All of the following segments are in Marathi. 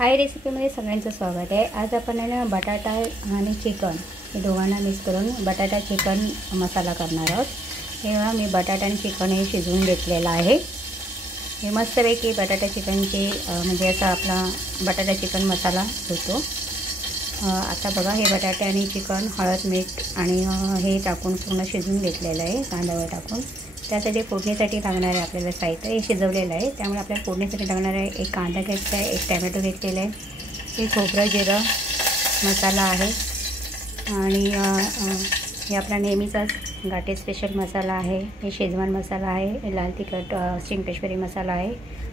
हाय रेसिपीमध्ये सगळ्यांचं स्वागत आहे। आज आपण ना बटाटा आणि चिकन हे दोघांना मिक्स करून बटाटा चिकन मसाला करणार आहोत। तेव्हा मी बटाटा आणि चिकन हे शिजवून घेतलेलं आहे। हे मस्तपैकी बटाटा चिकनचे म्हणजे असा आपला बटाटा चिकन मसाला होतो। आता बघा हे बटाटे आणि चिकन हळद मीठ आणि हे टाकून पूर्ण शिजवून घेतलेलं आहे कांद्यावर टाकून। त्यासाठी फोडणीसाठी लागणार आहे आपल्याला साहित्य हे शिजवलेलं आहे, त्यामुळे आपल्याला फोडणीसाठी लागणार आहे एक कांदा घ्यायचा आहे, एक टोमॅटो घेतलेला आहे, हे खोबरं जिरं मसाला आहे आणि हे आपला नेहमीचाच घाटे स्पेशल मसाला आहे, हे शेजवान मसाला आहे, हे लाल तिखट सिंगपेश्वरी मसाला आहे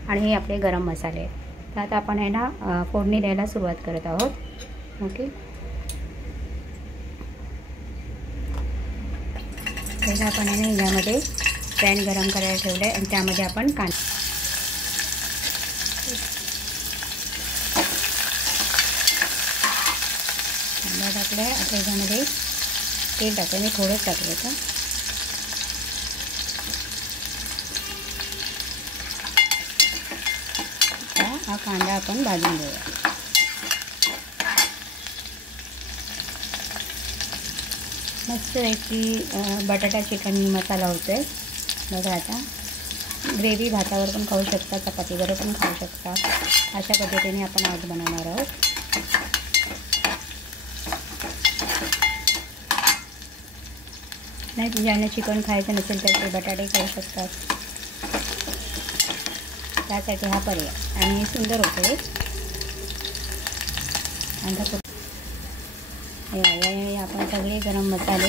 आणि हे आपले गरम मसाले आहेत। तर आता आपण आहे ना फोडणी द्यायला सुरुवात करत आहोत। ओके, पहिला आपण आहे ना यामध्ये पॅन गरम करायला ठेवलं आहे आणि त्यामध्ये आपण कांदा टाकलं आहे। आता याच्यामध्ये तेल टाकलं, मी थोडंच टाकलं होतं। हा कांदा आपण भाजून घेऊया। मस्तपैकी बटाटा चिकन मसाला होतो आहे बघा। आता ग्रेव्ही भातावर पण खाऊ शकता, चपातीवर पण खाऊ शकता, अशा पद्धतीने आपण आज बनवणार आहोत। नाही ज्यांना चिकन खायचं नसेल तर ते बटाटे खाऊ शकतात, त्यासाठी हा पर्याय आणि सुंदर होतो हे आपण सगळे गरम मसाले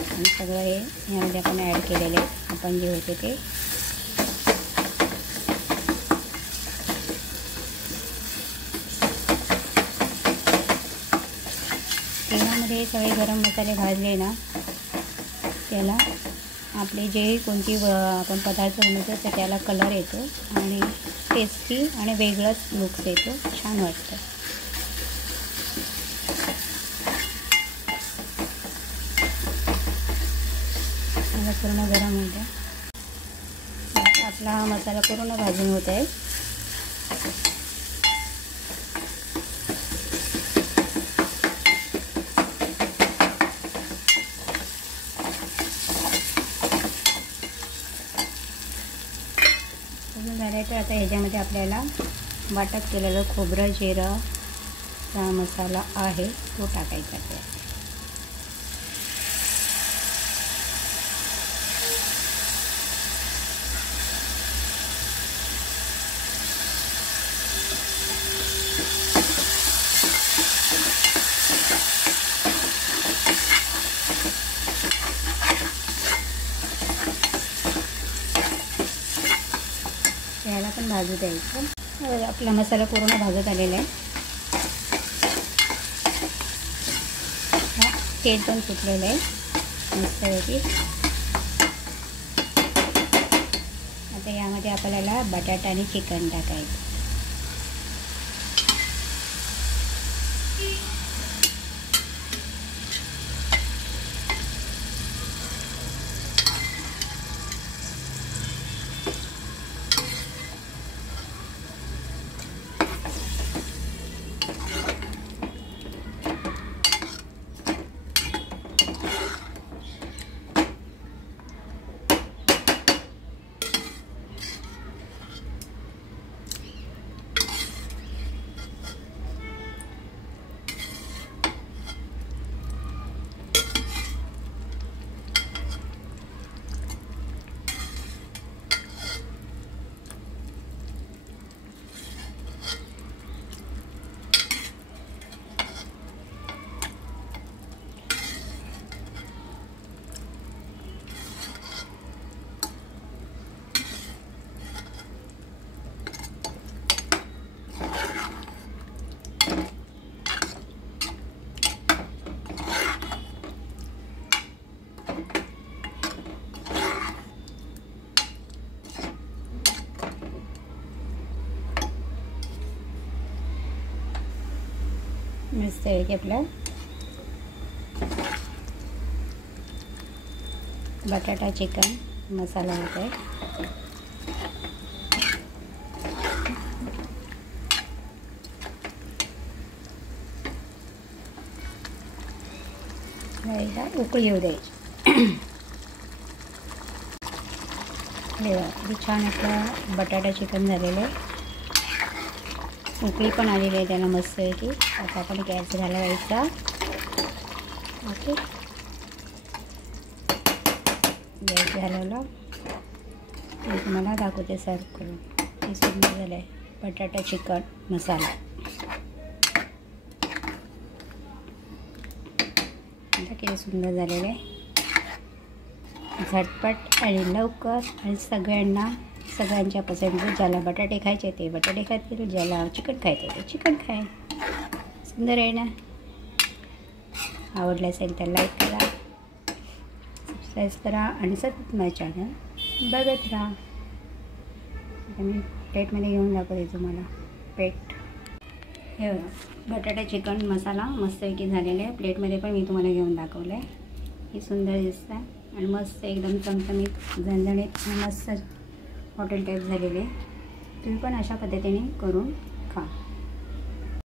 आणि सगळं हे यामध्ये आपण ॲड केलेले आपण जे होते ते। तेलामध्ये सगळे गरम मसाले भाजले ना, त्याला आपले जे कोणती आपण पदार्थ बनवतो तर त्याला कलर येतो आणि टेस्टी आणि वेगळाच लुक्स येतो, छान वाटतं। पूर्ण गरम होतं, आपला हा मसाला पूर्ण भाजून होत आहे। झालं तर आता ह्याच्यामध्ये आपल्याला वाटप केलेलं खोबरं जिरं मसाला आहे तो टाकायचा आहे। याला पण भाजू द्यायचं। आपला मसाला पूर्ण भाजत आलेला आहे, तेल पण सुटलेलं आहे मस्तपैकी। आता यामध्ये आपल्याला बटाटा आणि चिकन टाकायचं। मस्त आहे की आपला बटाटा चिकन मसाला होता है। एकदा उकळी येऊ द्यायची. हे बघा किती छान आपला बटाटा चिकन झालेलं आहे. उकळी पण आलेली आहे त्याला मस्त आहे की. आता आपण गॅस घालवायचा. ओके, गॅस घालवला. मी तुम्हाला दाखवते सर्व करून. हे सुंदर झालं आहे बटाटा चिकन मसाला. आता किती सुंदर झालेलं आहे. झटपट आणि लवकर आणि सगळ्यांच्या पसंतीचं. ज्याला बटाटे खायचे ते बटाटे खातील, ज्याला चिकन खायचं ते चिकन खाय. सुंदर आहे ना. आवडलं असेल तर लाईक करा, सबस्क्राईब करा आणि सतत माझं चॅनल बघत राहा. आता मी प्लेटमध्ये घेऊन दाखवते तुम्हाला. प्लेट हे बटाटा चिकन मसाला मस्तपैकी झालेला आहे. प्लेटमध्ये पण मी तुम्हाला घेऊन दाखवलं आहे. हे सुंदर दिसतं आहे आणि मस्त एकदम चमचमीत झणझणीत मस्त हॉटेल टाईप झालेले. तुम्ही पण अशा पद्धतीने करून खा.